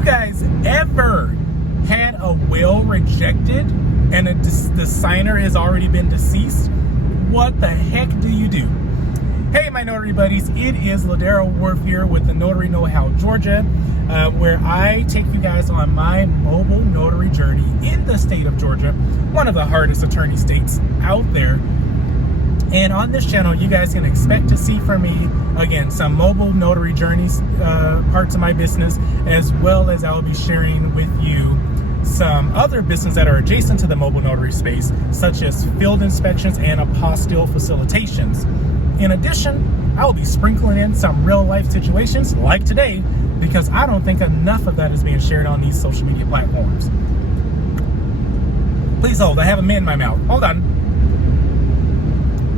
you guys ever had a will rejected and the signer has already been deceased? What the heck do you do? Hey, my notary buddies, it is Ladero Wharf here with the Notary Know-How Georgia, where I take you guys on my mobile notary journey in the state of Georgia, one of the hardest attorney states out there. And on this channel, you guys can expect to see from me, again, some mobile notary journeys, parts of my business, as well as I'll be sharing with you some other business that are adjacent to the mobile notary space, such as field inspections and apostille facilitations. In addition, I will be sprinkling in some real life situations like today, because I don't think enough of that is being shared on these social media platforms. Please hold, I have a mint in my mouth. Hold on.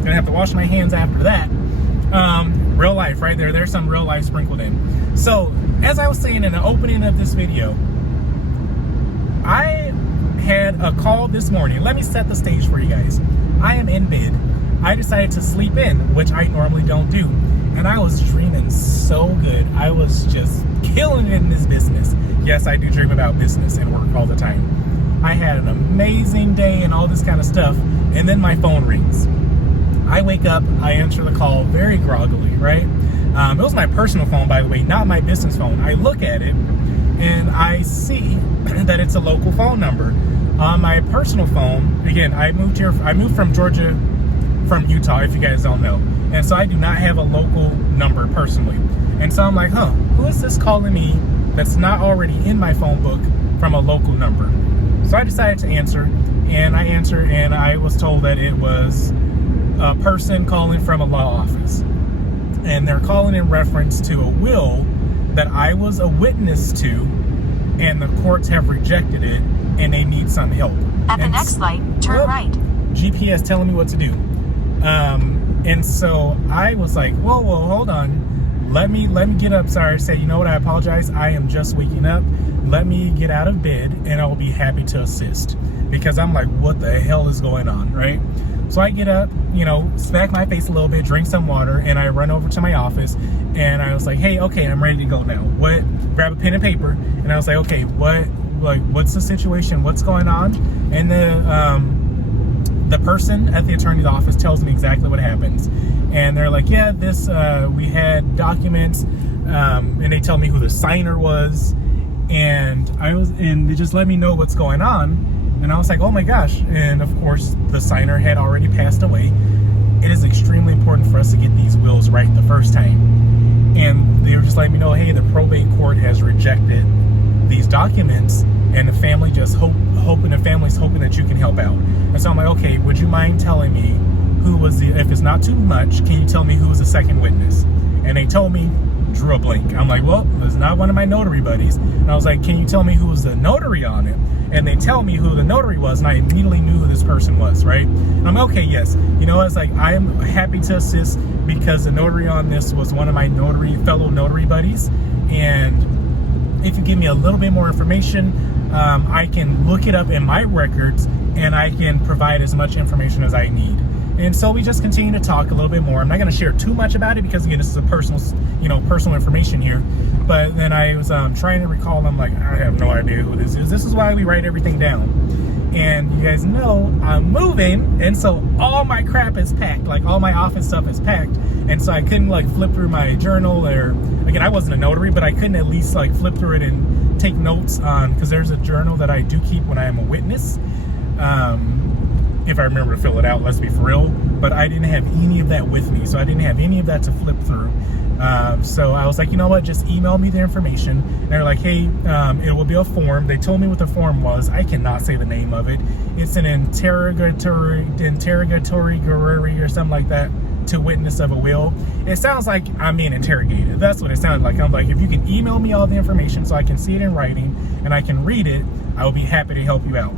Gonna have to wash my hands after that. Real life right there. There's some real life sprinkled in. So, as I was saying in the opening of this video, I had a call this morning. Let me set the stage for you guys. I am in bed. I decided to sleep in, which I normally don't do. And I was dreaming so good. I was just killing it in this business. Yes, I do dream about business and work all the time. I had an amazing day and all this kind of stuff. And then my phone rings. I wake up, I answer the call very groggily, right? It was my personal phone, by the way, not my business phone. I look at it and I see that it's a local phone number. On my personal phone, again, I moved from Georgia, from Utah, if you guys don't know. And so I do not have a local number personally. And so I'm like, who is this calling me that's not already in my phone book from a local number? So I decided to answer, and I answered, and I was told that it was a person calling from a law office. And they're calling in reference to a will that I was a witness to, and the courts have rejected it, and they need some help. At the next light, turn right. GPS telling me what to do. And so I was like, whoa, hold on. Let me get up. Sorry, say, you know what? I apologize. I am just waking up. Let me get out of bed and I will be happy to assist, because I'm like, what the hell is going on? Right? So I get up, smack my face a little bit, drink some water, and I run over to my office, and I was like, hey, okay, I'm ready to go now. Grab a pen and paper. And I was like, okay, what's the situation? What's going on? And the person at the attorney's office tells me exactly what happens. And they're like, yeah, we had documents, and they tell me who the signer was, and they just let me know what's going on. And I was like, oh my gosh. And of course, the signer had already passed away. It is extremely important for us to get these wills right the first time. And they were just letting me know, hey, the probate court has rejected these documents, and the family just hoping that you can help out. And so I'm like, okay, would you mind telling me who was if it's not too much, can you tell me who was the second witness? And they told me, drew a blank. I'm like, well, it's not one of my notary buddies. And I was like, can you tell me who was the notary on it? And they tell me who the notary was, and I immediately knew who this person was, right? And I'm like, okay, yes. It's like, I am happy to assist, because the notary on this was one of my fellow notary buddies. And if you give me a little bit more information, I can look it up in my records, and I can provide as much information as I need. And so we just continue to talk a little bit more. I'm not going to share too much about it, because again, this is a personal information here. But then I was trying to recall. I'm like, I have no idea who this is. This is why we write everything down. And you guys know I'm moving, and so all my crap is packed. Like, all my office stuff is packed, and so I couldn't flip through my journal, or again, I wasn't a notary, but I couldn't at least flip through it and take notes on, because there's a journal that I do keep when I am a witness. If I remember to fill it out, let's be for real. But I didn't have any of that with me, so I didn't have any of that to flip through. So I was like, you know what, just email me the information. And they're like, hey, it will be a form. They told me what the form was. I cannot say the name of it. It's an interrogatory or something like that, to witness of a will. It sounds like I'm being interrogated. That's what it sounded like. I'm like, if you can email me all the information so I can see it in writing and I can read it, I will be happy to help you out.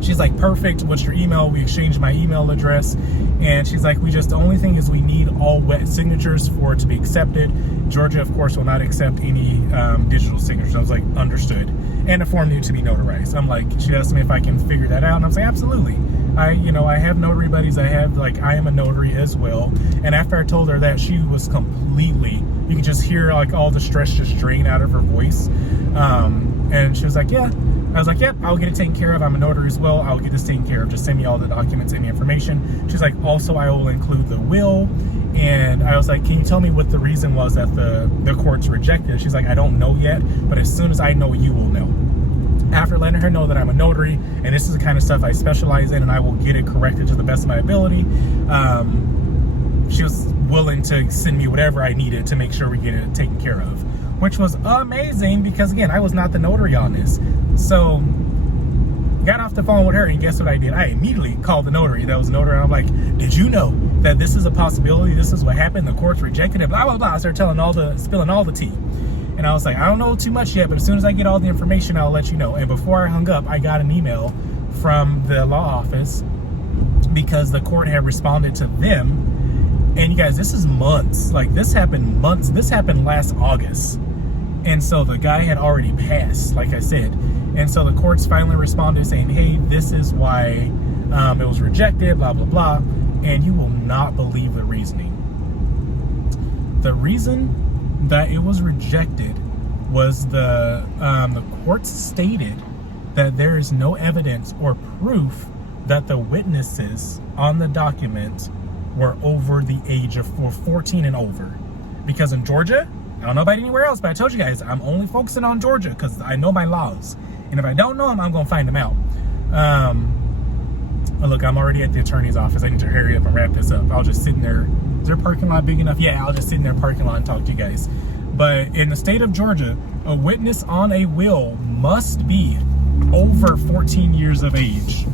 She's like, perfect, what's your email? We exchanged my email address, and she's like, the only thing is we need all wet signatures for it to be accepted. Georgia, of course, will not accept any digital signatures. I was like, understood. And the form needs to be notarized. I'm like, she asked me if I can figure that out, and I'm saying, absolutely. I have notary buddies. I am a notary as well. And after I told her that, she was completely, you can just hear all the stress just drain out of her voice. And she was like, yeah. I was like, yep, I'll get it taken care of. I'm a notary as well. I'll get this taken care of. Just send me all the documents and the information. She's like, also, I will include the will. And I was like, can you tell me what the reason was that the courts rejected it? She's like, I don't know yet, but as soon as I know, you will know. After letting her know that I'm a notary, and this is the kind of stuff I specialize in, and I will get it corrected to the best of my ability, she was willing to send me whatever I needed to make sure we get it taken care of, which was amazing because, again, I was not the notary on this. So got off the phone with her, and guess what I did? I immediately called the notary that was a notary, and I'm like, did you know that this is a possibility? This is what happened. The courts rejected it, blah, blah, blah. I started spilling all the tea. And I was like, I don't know too much yet, but as soon as I get all the information, I'll let you know. And before I hung up, I got an email from the law office because the court had responded to them. And you guys, this is months. Like, this happened months. This happened last August. And so the guy had already passed, like I said. And so the courts finally responded saying, hey, this is why it was rejected, blah, blah, blah. And you will not believe the reasoning. The reason that it was rejected was the courts stated that there is no evidence or proof that the witnesses on the document were over the age of 14 and over. Because in Georgia, I don't know about anywhere else, but I told you guys, I'm only focusing on Georgia because I know my laws. And if I don't know them, I'm going to find them out. Look, I'm already at the attorney's office. I need to hurry up and wrap this up. I'll just sit in there. Is their parking lot big enough? Yeah, I'll just sit in their parking lot and talk to you guys. But in the state of Georgia, a witness on a will must be over 14 years of age.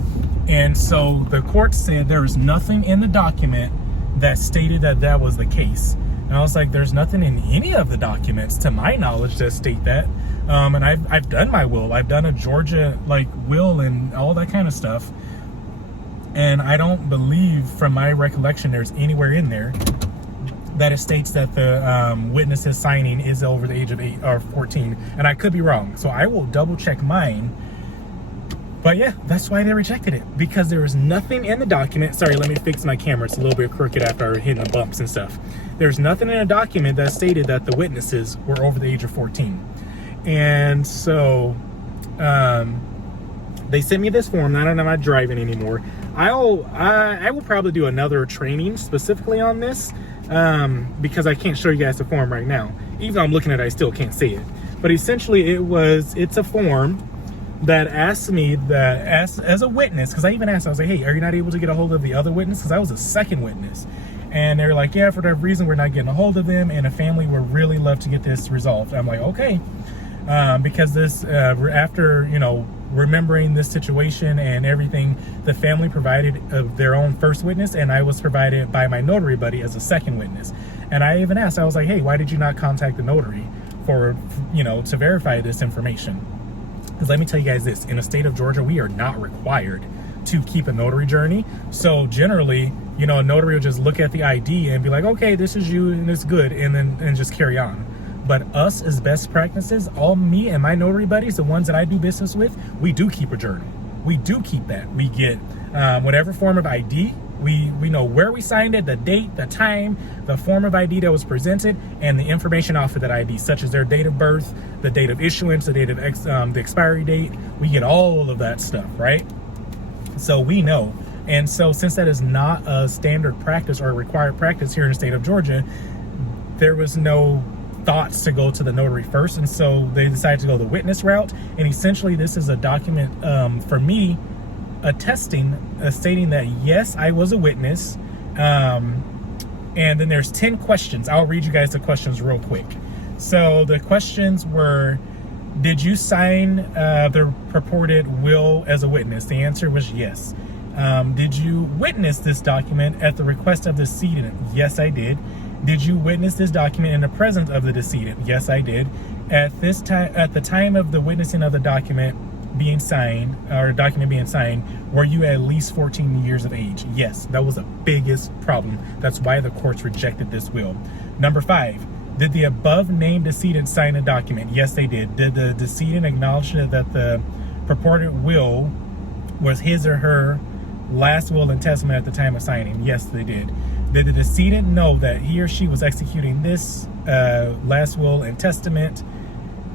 And so the court said there was nothing in the document that stated that that was the case. And I was like, there's nothing in any of the documents, to my knowledge, that state that. And I've done my will. I've done a Georgia will and all that kind of stuff. And I don't believe, from my recollection, there's anywhere in there that it states that the witnesses signing is over the age of 8 or 14. And I could be wrong. So I will double check mine. But yeah, that's why they rejected it, because there was nothing in the document. Sorry, let me fix my camera. It's a little bit crooked after hitting the bumps and stuff. There's nothing in a document that stated that the witnesses were over the age of 14. And so they sent me this form. I don't know, I'm not driving anymore. I will probably do another training specifically on this because I can't show you guys the form right now. Even though I'm looking at it, I still can't see it. But essentially, it's a form that asked me that as a witness, because I even asked, I was like, hey, are you not able to get a hold of the other witness? Because I was a second witness. And they're like, yeah, for that reason, we're not getting a hold of them, and a family would really love to get this resolved. I'm like, okay. Because this, after, remembering this situation and everything, the family provided their own first witness, and I was provided by my notary buddy as a second witness. And I even asked, I was like, hey, why did you not contact the notary to verify this information? Because let me tell you guys this, in the state of Georgia, we are not required to keep a notary journey. So generally, a notary will just look at the ID and be like, okay, this is you and it's good, and just carry on. But us as best practices, all me and my notary buddies, the ones that I do business with, we do keep a journal. We do keep that. We get whatever form of ID. We know where we signed it, the date, the time, the form of ID that was presented, and the information off of that ID, such as their date of birth, the date of issuance, the date of the expiry date. We get all of that stuff, right? So we know. And so since that is not a standard practice or a required practice here in the state of Georgia, there was no thoughts to go to the notary first. And so they decided to go the witness route. And essentially this is a document for me attesting, stating that yes, I was a witness. And then there's 10 questions. I'll read you guys the questions real quick. So the questions were, did you sign the purported will as a witness? The answer was yes. Did you witness this document at the request of the decedent? Yes, I did. Did you witness this document in the presence of the decedent? Yes, I did. At the time of the witnessing of the document being signed, or document being signed, were you at least 14 years of age? Yes, that was the biggest problem. That's why the courts rejected this will. Number 5, did the above named decedent sign a document? Yes, they did. Did the decedent acknowledge that the purported will was his or her last will and testament at the time of signing? Yes, they did. Did the decedent know that he or she was executing this last will and testament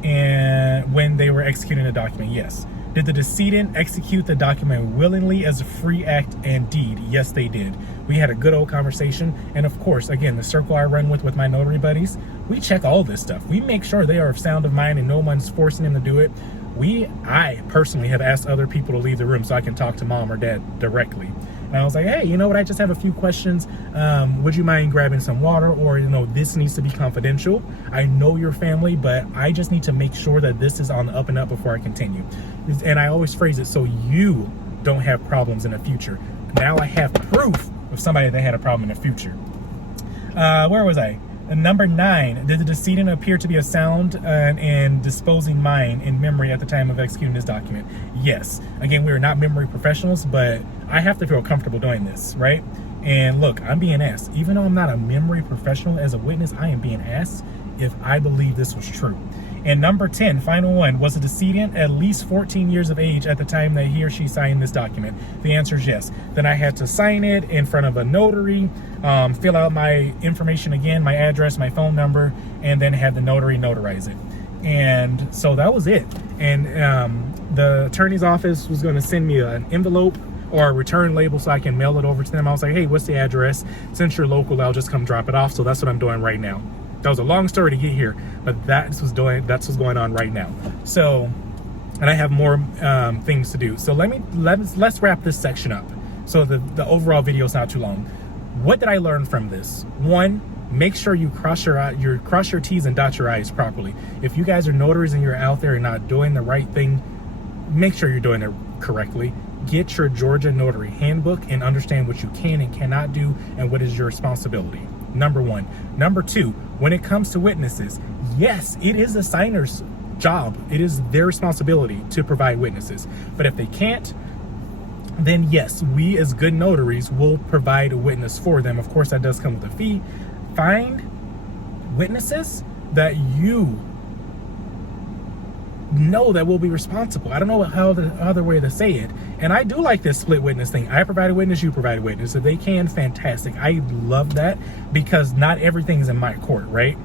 and when they were executing the document? Yes. Did the decedent execute the document willingly as a free act and deed? Yes, they did. We had a good old conversation. And of course, again, the circle I run with my notary buddies, we check all this stuff. We make sure they are of sound of mind and no one's forcing them to do it. I personally have asked other people to leave the room so I can talk to mom or dad directly. And I was like, hey, you know what? I just have a few questions. Would you mind grabbing some water? Or, this needs to be confidential. I know your family, but I just need to make sure that this is on the up and up before I continue. And I always phrase it so you don't have problems in the future. Now I have proof of somebody that had a problem in the future. Where was I? Number 9, did the decedent appear to be a sound and disposing mind in memory at the time of executing this document? Yes. Again, we are not memory professionals, but I have to feel comfortable doing this, right? And look, I'm being asked, even though I'm not a memory professional as a witness, I am being asked if I believe this was true. And number 10, final one, was the decedent at least 14 years of age at the time that he or she signed this document? The answer is yes. Then I had to sign it in front of a notary, fill out my information again, my address, my phone number, and then have the notary notarize it. And so that was it. And the attorney's office was going to send me an envelope or a return label so I can mail it over to them. I was like, hey, what's the address? Since you're local, I'll just come drop it off. So that's what I'm doing right now. That was a long story to get here, but that's what's going on right now. So, and I have more things to do. So let's wrap this section up. So the overall video is not too long. What did I learn from this? 1, make sure you cross your T's and dot your I's properly. If you guys are notaries and you're out there and not doing the right thing, make sure you're doing it correctly. Get your Georgia Notary Handbook and understand what you can and cannot do and what is your responsibility. Number 1. Number 2, when it comes to witnesses, yes, it is the signer's job. It is their responsibility to provide witnesses. But if they can't, then yes, we as good notaries will provide a witness for them. Of course, that does come with a fee. Find witnesses that you know that will be responsible. I don't know how the other way to say it. And I do like this split witness thing. I provide a witness, you provide a witness. If they can, fantastic. I love that because not everything is in my court, right?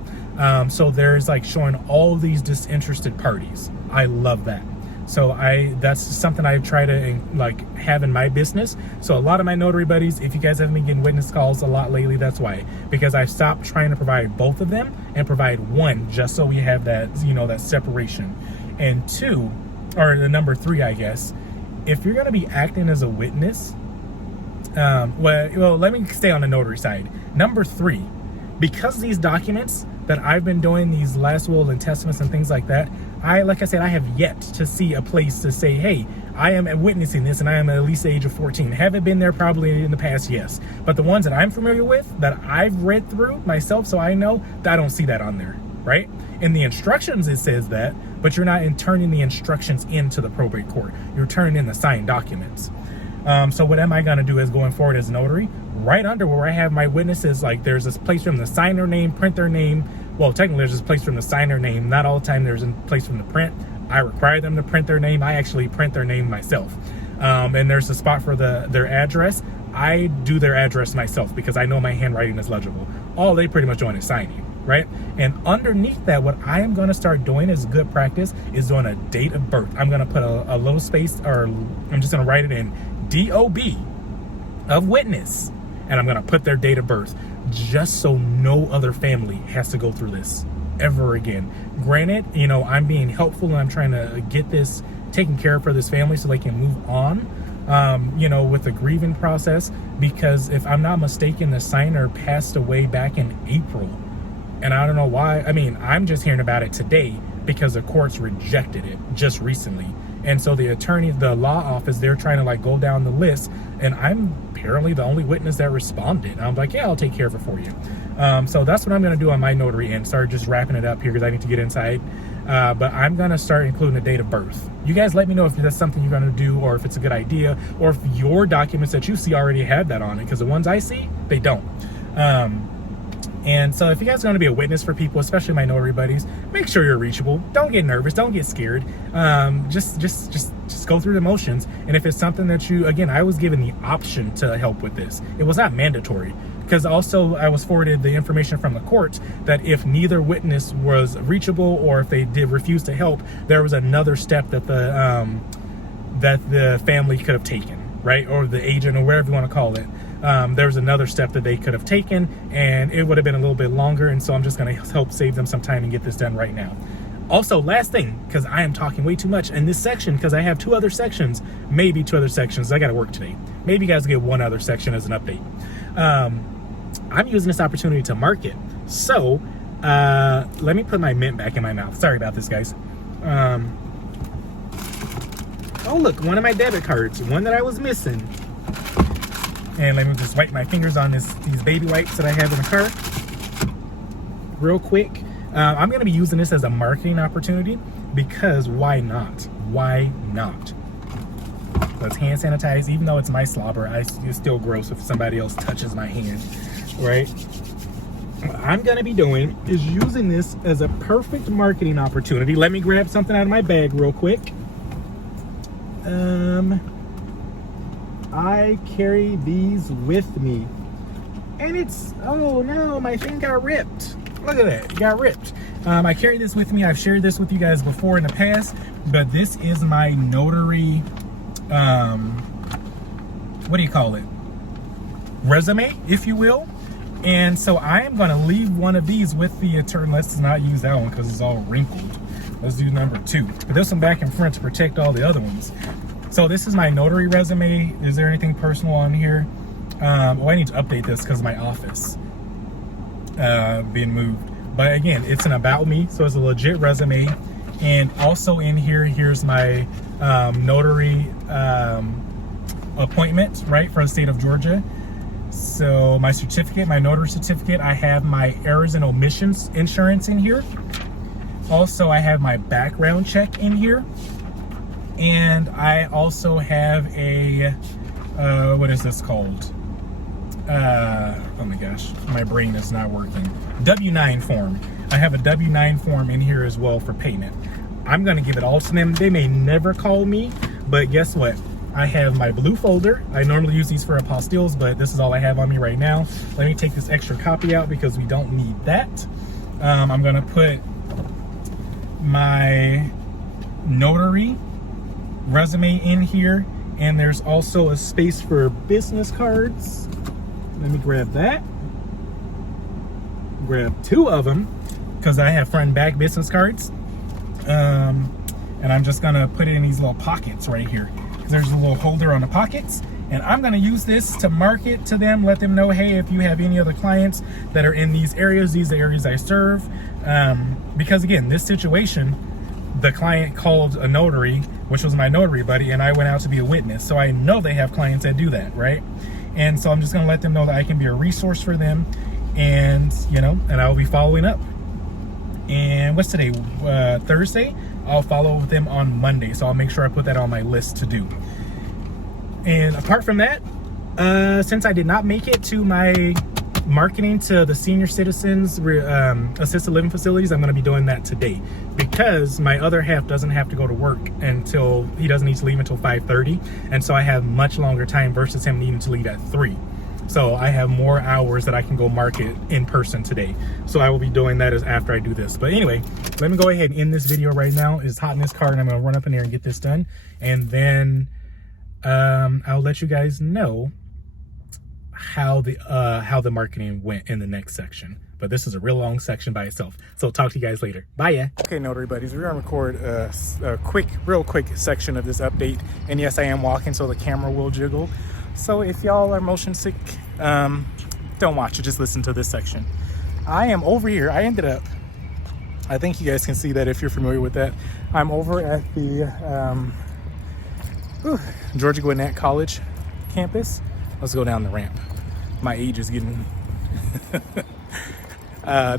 So there's like showing all these disinterested parties. I love that. So that's something I try to like have in my business. So a lot of my notary buddies, if you guys haven't been getting witness calls a lot lately, that's why. Because I've stopped trying to provide both of them and provide one just so we have that, that separation. And 2, or the number 3, I guess, if you're going to be acting as a witness, well, let me stay on the notary side. Number 3, because these documents that I've been doing, these last will and testaments and things like that, like I said, I have yet to see a place to say, hey, I am witnessing this and I am at least the age of 14. Haven't been there probably in the past, yes. But the ones that I'm familiar with, that I've read through myself, so I know, I don't see that on there, right? In the instructions, it says that, but you're not turning the instructions into the probate court. You're turning in the signed documents. So what am I going to do as going forward as a notary? Right under where I have my witnesses, like there's this place from the signer name, print their name. Well, technically there's this place from the signer name. Not all the time there's a place from the print. I require them to print their name. I actually print their name myself. And there's a spot for their address. I do their address myself because I know my handwriting is legible. All they pretty much doing is signing, right? And underneath that, what I am going to start doing as good practice is doing a date of birth. I'm going to put a little space, or I'm just going to write it in DOB of witness, and I'm going to put their date of birth just so no other family has to go through this ever again. Granted, I'm being helpful and I'm trying to get this taken care of for this family so they can move on, with the grieving process, because if I'm not mistaken, the signer passed away back in April. And I don't know why. I mean, I'm just hearing about it today because the courts rejected it just recently. And so the attorney, the law office, they're trying to go down the list. And I'm apparently the only witness that responded. I'm like, yeah, I'll take care of it for you. So that's what I'm going to do on my notary end. Start just wrapping it up here because I need to get inside. But I'm going to start including the date of birth. You guys let me know if that's something you're going to do, or if it's a good idea, or if your documents that you see already have that on it. Because the ones I see, they don't. And so if you guys are going to be a witness for people, especially my notary buddies, make sure you're reachable. Don't get nervous. Don't get scared. Just go through the motions. And if it's something that again, I was given the option to help with this. It was not mandatory. because also I was forwarded the information from the court that if neither witness was reachable or if they did refuse to help, there was another step that the family could have taken, right? Or the agent, or whatever you want to call it. There was another step that they could have taken, and it would have been a little bit longer. And so I'm just going to help save them some time and get this done right now. Also, last thing, because I am talking way too much in this section, because I have two other sections, maybe two other sections. I got to work today. Maybe you guys get one other section as an update. I'm using this opportunity to market. So let me put my mint back in my mouth. Sorry about this, guys. Oh, look, one of my debit cards, one that I was missing. And let me just wipe my fingers on these baby wipes that I have in the car real quick. I'm going to be using this as a marketing opportunity because why not? Why not? Let's hand sanitize. Even though it's my slobber, it's still gross if somebody else touches my hand, right? What I'm going to be doing is using this as a perfect marketing opportunity. Let me grab something out of my bag real quick. I carry these with me. And it's, oh no, my thing got ripped. Look at that, it got ripped. I carry this with me. I've shared this with you guys before in the past, but this is my notary, what do you call it? Resume, if you will. And so I am gonna leave one of these with the attorney. Let's not use that one because it's all wrinkled. Let's do number 2. But there's some back and front to protect all the other ones. So this is my notary resume. Is there anything personal on here? I need to update this because my office being moved. But again, it's an about me, so it's a legit resume. And also in here, here's my notary appointment, right, for the state of Georgia. So my certificate, my notary certificate, I have my errors and omissions insurance in here. Also, I have my background check in here. And I also have a, what is this called? Oh my gosh, my brain is not working. W-9 form. I have a W-9 form in here as well for payment. I'm gonna give it all to them. They may never call me, but guess what? I have my blue folder. I normally use these for apostilles, but this is all I have on me right now. Let me take this extra copy out because we don't need that. I'm gonna put my notary resume in here, and there's also a space for business cards. Let me grab that. Grab 2 of them because I have front and back business cards. And I'm just gonna put it in these little pockets right here. There's a little holder on the pockets, and I'm gonna use this to market to them, let them know, hey, if you have any other clients that are in these are the areas I serve. Because again, this situation, the client called a notary, which was my notary buddy, and I went out to be a witness. So I know they have clients that do that, right? And so I'm just gonna let them know that I can be a resource for them, and and I'll be following up. And what's today? Thursday? I'll follow with them on Monday. So I'll make sure I put that on my list to do. And apart from that, since I did not make it to my marketing to the senior citizens assisted living facilities, I'm going to be doing that today because my other half doesn't have to go to work until he doesn't need to leave until 5:30, and so I have much longer time versus him needing to leave at 3. So I have more hours that I can go market in person today. So I will be doing that as after I do this. But anyway, let me go ahead and end this video right now. It's hot in this car, and I'm going to run up in there and get this done, and then I'll let you guys know how the marketing went in the next section. But this is a real long section by itself. So talk to you guys later. Bye, yeah. Okay, notary buddies, we're gonna record a real quick section of this update. And yes, I am walking, so the camera will jiggle. So if y'all are motion sick, don't watch it, just listen to this section. I am over here. I ended up, I think you guys can see that if you're familiar with that. I'm over at the Georgia Gwinnett College campus. Let's go down the ramp. My age is getting,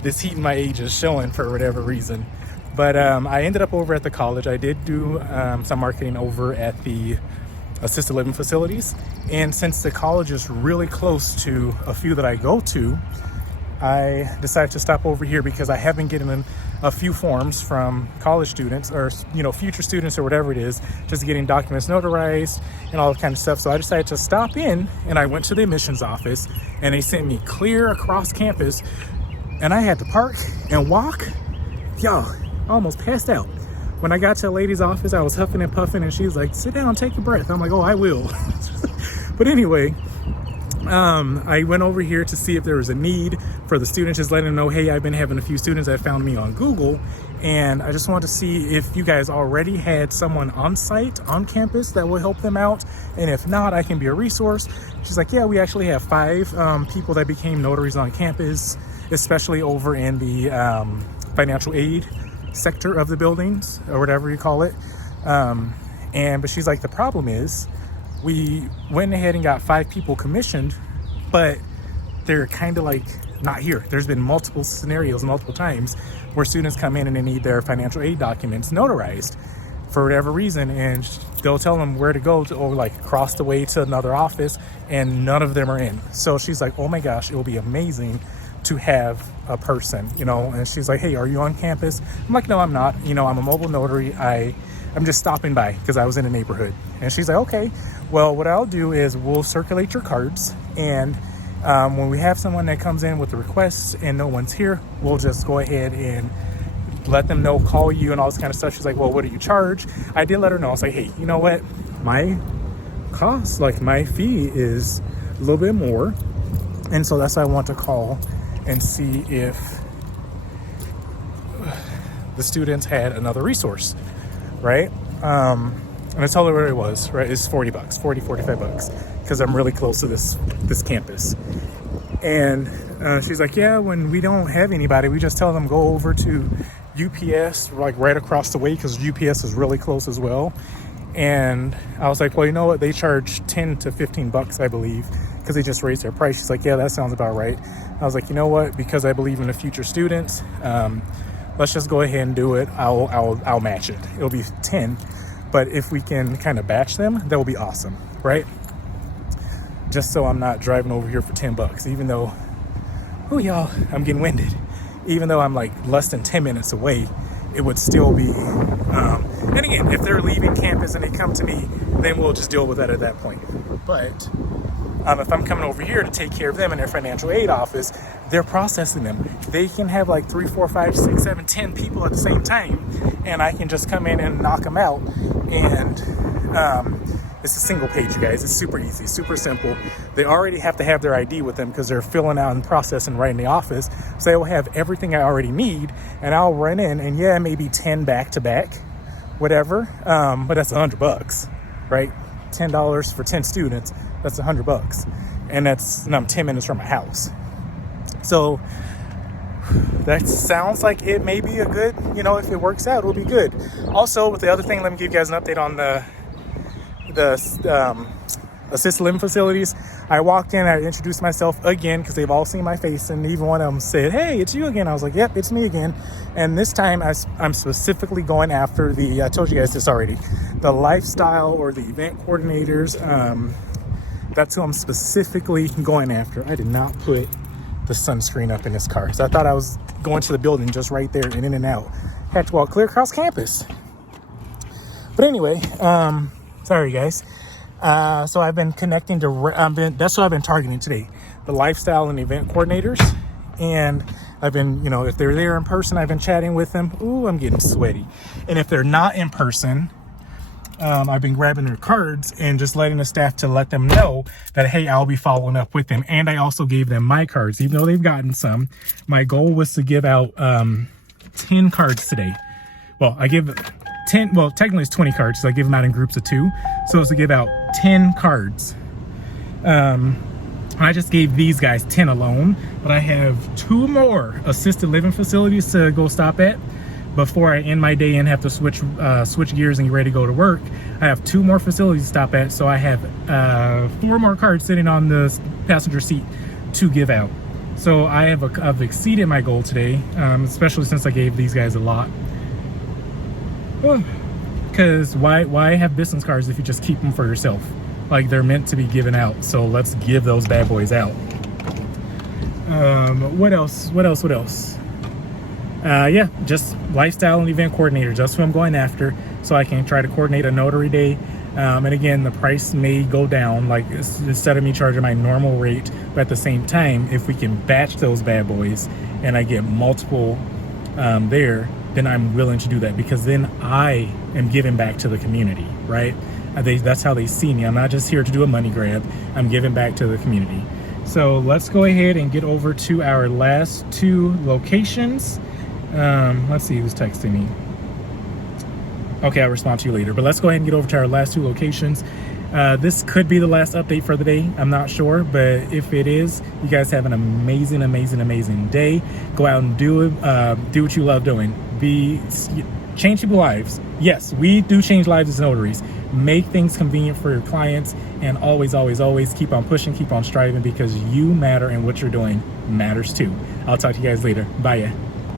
this heat in my age is showing for whatever reason. But I ended up over at the college. I did do some marketing over at the assisted living facilities. And since the college is really close to a few that I go to, I decided to stop over here because I have been getting a few forms from college students or, future students or whatever it is, just getting documents notarized and all that kind of stuff. So I decided to stop in, and I went to the admissions office, and they sent me clear across campus, and I had to park and walk. Y'all, I almost passed out. When I got to the lady's office, I was huffing and puffing, and she was like, sit down, take a breath. I'm like, oh, I will. But anyway, I went over here to see if there was a need for the students, just letting them know, hey, I've been having a few students that found me on Google, and I just wanted to see if you guys already had someone on site, on campus, that will help them out, and if not, I can be a resource. She's like, yeah, we actually have 5 people that became notaries on campus, especially over in the financial aid sector of the buildings, or whatever you call it. But she's like, the problem is, we went ahead and got 5 people commissioned, but they're kind of like not here. There's been multiple scenarios, multiple times where students come in and they need their financial aid documents notarized for whatever reason, and they'll tell them where to go to, or like across the way to another office, and none of them are in. So she's like, oh my gosh, it will be amazing to have a person, and she's like, hey, are you on campus? I'm like, no, I'm not. I'm a mobile notary. I'm just stopping by because I was in a neighborhood. And she's like, okay, well, what I'll do is we'll circulate your cards, and when we have someone that comes in with a request and no one's here, we'll just go ahead and let them know, call you and all this kind of stuff. She's like, well, what do you charge? I did let her know. I was like, hey, you know what? My cost, like my fee is a little bit more. And so that's why I want to call and see if the students had another resource, right? And I told her where it was, right? It's $45, because I'm really close to this campus. And she's like, yeah, when we don't have anybody, we just tell them go over to UPS, like right across the way, because UPS is really close as well. And I was like, well, you know what? They charge $10 to $15, I believe, because they just raised their price. She's like, yeah, that sounds about right. I was like, you know what? Because I believe in the future students, let's just go ahead and do it. I'll match it. It'll be 10, but if we can kind of batch them, that will be awesome, right? Just so I'm not driving over here for $10, even though, oh y'all, I'm getting winded. Even though I'm like less than 10 minutes away, it would still be. And again, if they're leaving campus and they come to me, then we'll just deal with that at that point. But if I'm coming over here to take care of them in their financial aid office, they're processing them. They can have like 3, 4, 5, 6, 7, 10 people at the same time, and I can just come in and knock them out. And it's a single page, you guys. It's super easy, super simple. They already have to have their ID with them because they're filling out and processing right in the office. So they will have everything I already need, and I'll run in and yeah, maybe 10 back to back, whatever. But that's $100, right? $10 for 10 students. That's $100, and I'm 10 minutes from my house. So that sounds like it may be a good, if it works out, it'll be good. Also, with the other thing, let me give you guys an update on the assisted living facilities. I walked in, I introduced myself again because they've all seen my face, and even one of them said, hey, it's you again. I was like, yep, it's me again. And this time I'm specifically going after I told you guys this already, the lifestyle or the event coordinators. That's who I'm specifically going after. I did not put the sunscreen up in this car, so I thought I was going to the building just right there and in and out. Had to walk clear across campus. But anyway, sorry guys. So I've been connecting to, that's what I've been targeting today, the lifestyle and event coordinators. And I've been, if they're there in person, I've been chatting with them. Ooh, I'm getting sweaty. And if they're not in person, I've been grabbing their cards and just letting the staff to let them know that, hey, I'll be following up with them. And I also gave them my cards, even though they've gotten some. My goal was to give out 10 cards today. Well, I give 10, well, technically it's 20 cards, so I give them out in groups of 2. So it's to give out 10 cards. I just gave these guys 10 alone, but I have 2 more assisted living facilities to go stop at before I end my day and have to switch gears and get ready to go to work. I have 2 more facilities to stop at, so I have 4 more cards sitting on the passenger seat to give out. So I've exceeded my goal today, especially since I gave these guys a lot. Because why have business cards if you just keep them for yourself? Like, they're meant to be given out, so let's give those bad boys out. What else? Yeah, just lifestyle and event coordinator, just who I'm going after, so I can try to coordinate a notary day. And again, the price may go down, like instead of me charging my normal rate, but at the same time, if we can batch those bad boys and I get multiple there, then I'm willing to do that, because then I am giving back to the community, right? That's how they see me. I'm not just here to do a money grab. I'm giving back to the community. So let's go ahead and get over to our last two locations. Let's see who's texting me. Okay, I'll respond to you later, but let's go ahead and get over to our last two locations. This could be the last update for the day. I'm not sure, but if it is, you guys have an amazing, amazing, amazing day. Go out and do it. Do what you love doing. Change people's lives. Yes, we do change lives as notaries. Make things convenient for your clients, and always, always, always keep on pushing, keep on striving, because you matter and what you're doing matters too. I'll talk to you guys later. Bye.